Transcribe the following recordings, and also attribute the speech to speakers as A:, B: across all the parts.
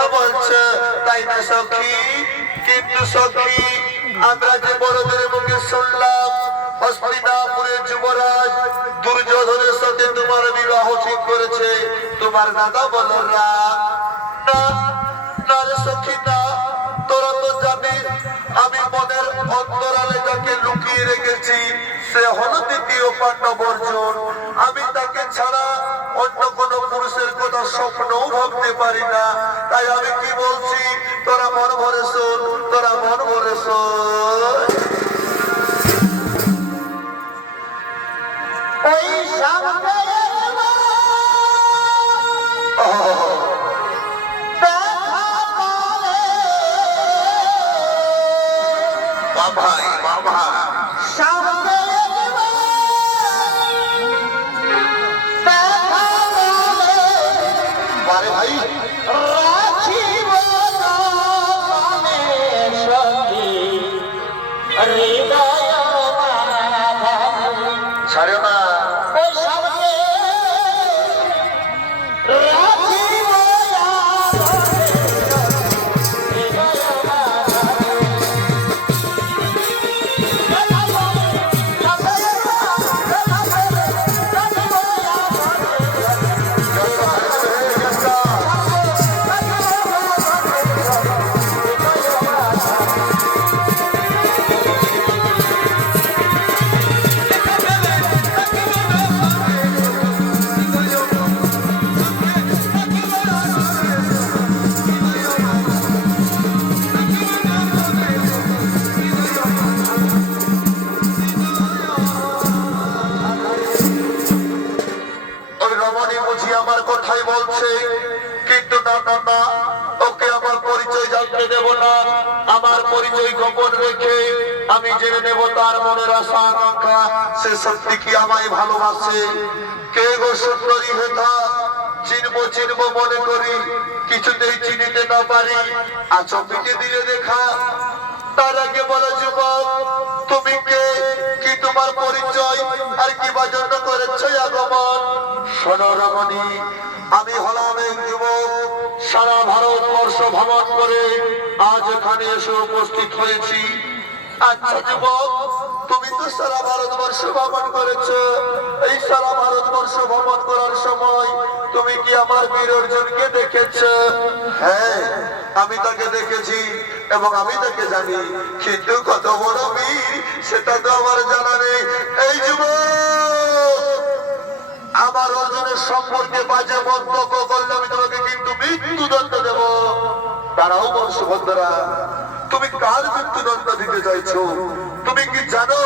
A: কথা বলছে, তাই না সখী? কিন্তু সখী, আমরা যে বড়দের মুখে শুনলাম, হস্তিনাপুরের যুবরাজ দুর্যোধনের সাথে তোমার বিবাহ ঠিক করেছে। তোমার দাদা বলরাম। না না সখী, না। তোরা তো জানিস আমি মনের অন্তরালে যাকে লুকিয়ে রেখেছি সে হলো দ্বিতীয় পাণ্ডব অর্জুন। আমি তাকে ছাড়া অন্য কোন পুরুষের কথা স্বপ্নও ভাবতে পারি না। তাই আমি কি বলছি? তোরা মন ভরে শোন তোরা মন ভরে শোন।
B: ওই সামনে দেখা
A: বাবাই বাবা কথাই কিন্তু না ওকে আমার পরিচয় জানতে দেব না। আমার পরিচয় গোপন রেখে আমি জেনে নেব তার মনের আশা, আকাঙ্ক্ষা। সে সত্যি কি আমায় ভালোবাসে? কে গো সুন্দরী হেথা? চিনবো চিনবো মনে করি। কিছুতেই চিনিতে না পারি। আচমিকে দিলে দেখা। তার আগে বলো, যুবক, তুমি কে? কি তোমার পরিচয়? আর কি বা জন্য করেছ আগমন? শোনো রমণী আমি হলাম এক যুবক। সারা ভারতবর্ষ ভ্রমণ করে আজ এখানে এসে উপস্থিত হয়েছি। আচ্ছা যুবক, তুমি তো সারা ভারতবর্ষ ভ্রমণ করেছ। এই সারা ভারতবর্ষ ভ্রমণ করার সময় তুমি কি আমার বীর অর্জুনকে দেখেছ? হ্যাঁ আমি তাকে দেখেছি এবং আমি তাকে জানি। কিন্তু কত বড় বীর, সেটা তো আমার জানা নেই। এই যুবক! আমার অর্জুনের সম্পর্কে বাজে মন্তব্য করলে আমি তোমাকে কিন্তু মৃত্যু দণ্ড দেব। দাঁড়াও বল সুভদ্রা, তুমি কার মৃত্যুদণ্ড দিতে চাইছো? তুমি কি জানো?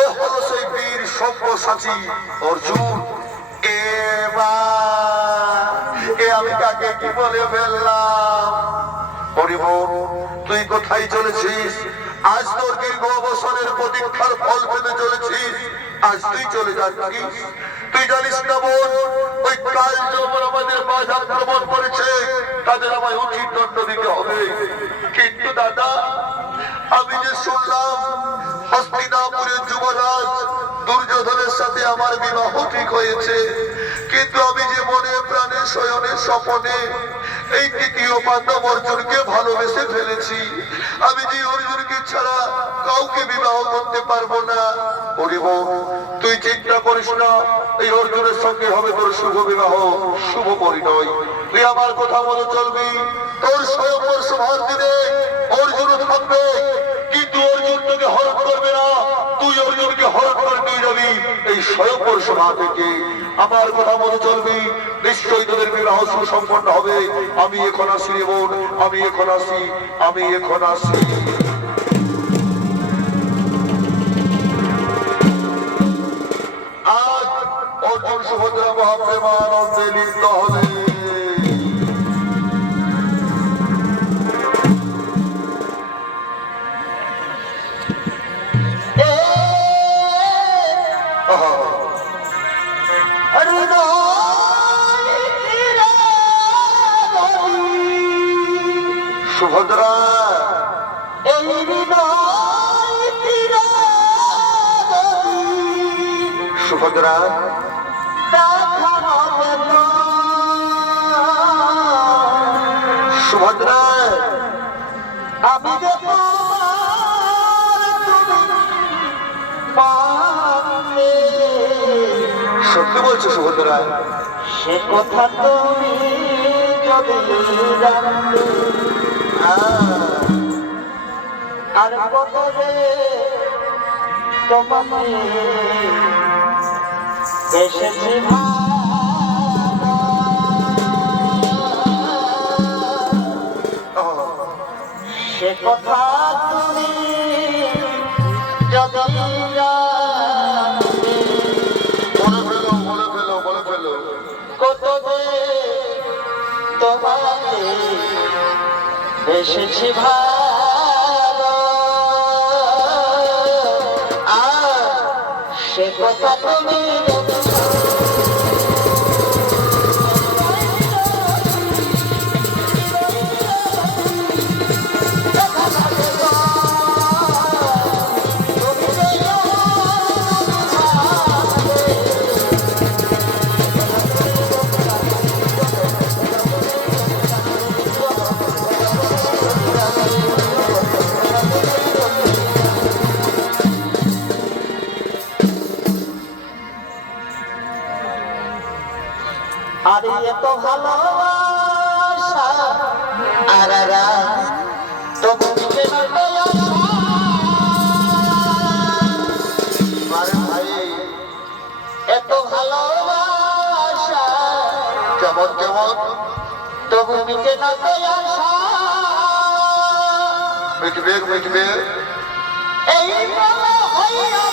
A: এ হলো সেই বীর সব্যসাচী অর্জুন। এবার এ আমি কাকে কি বলে ফেললাম? হরিবোন তুই কোথায় চলেছিস? আজ তোর দীর্ঘ অবসরের প্রতীক্ষার ফল পেতে চলেছিস আজ তুই চলে যাচ্ছিস। তুই জানিস না বোন, ওই কাল যখন আমাদের বাজ আক্রমণ করেছে, তাদের আমায় উচিত দণ্ড দিতে হবে। কিন্তু দাদা আমি যে শুনলাম হস্তিনাপুরের যুবরাজ দুর্যোধনের সাথে আমার বিবাহ ঠিক হয়েছে। কিন্তু আমি যে মনে প্রাণে, শয়নে, স্বপনে এই তৃতীয় পাণ্ডব অর্জুনকে ভালোবেসে ফেলেছি। আমি যে অর্জুনকে ছাড়া কাউকে বিবাহ করতে পারব না। হরিব তুই চিন্তা করিস না, এই অর্জুনের সঙ্গে হবে তোর শুভ বিবাহ, শুভ পরিণয়। তুই আমার কথা মতো চলবি তোর অর্জুন থাকবে, কিন্তু অর্জুন তোকে হরণ করবে না। তুই অর্জুনকে হরণ করে নিয়ে যাবি এই স্বয়ংবর সভা থেকে। আমার কথা মনে চলবি, নিশ্চয়ই তোদের বিবাহ সুসম্পন্ন হবে। আমি এখন আসি বোন আমি এখন আসি আমি এখন আসি সুভদ্রা
B: এই।
A: সুভদ্রা। সুভদ্রা
B: আমি
A: সত্যি বলছো সুভদ্রা
B: সে কথা তুমি যদি জানতে আর কত যে তোমাকে এসেছি ভালো। সে কথা তুমি এসেছি ভালো। আর সে কথা তুমি এত ভালোবাসা
A: কেমন কেমন?
B: তবু মিটে না
A: মিটবে মিটবে।
B: এই হইয়া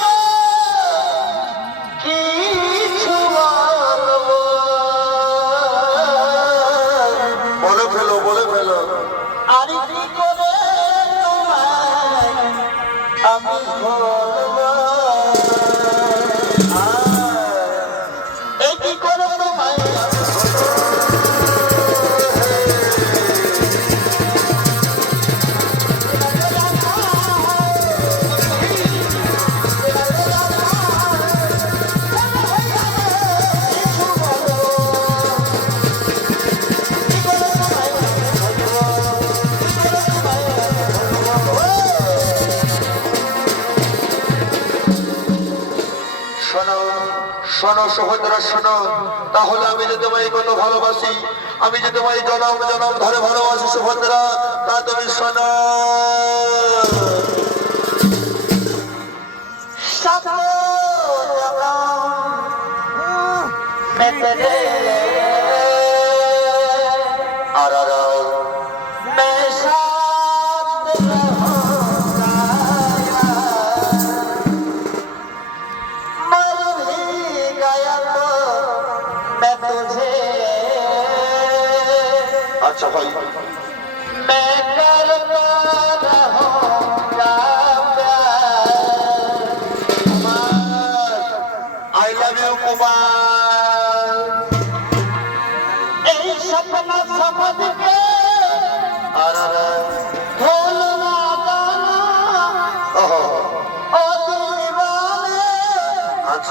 A: শোনো সহোদরা, শোনো। তাহলে আমি যে তোমায় কত ভালোবাসি, আমি যে তোমায় জনম জনম ধরে ভালোবাসি সুভদ্রা তা তুমি শোনো।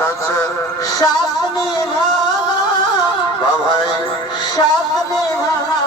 B: সচ সাপ নিভানা বাভাই সাপ নিভানা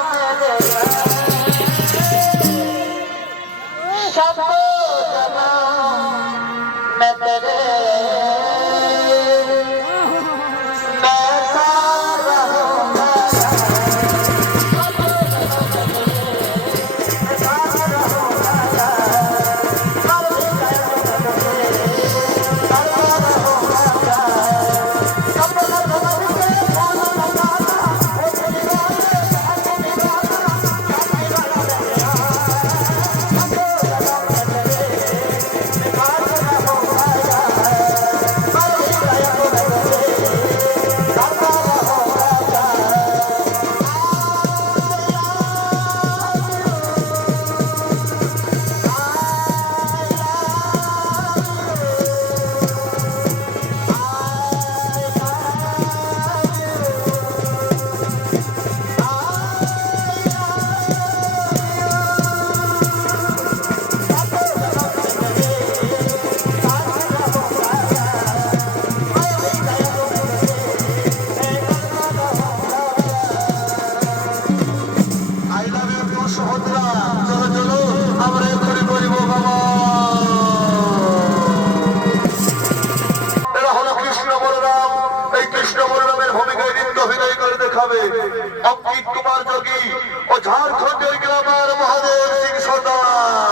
B: হবে। অঙ্কিত কুমার যোগী ও ঝাড়খণ্ডের গ্রামের মহাদেব সিং সর্দার।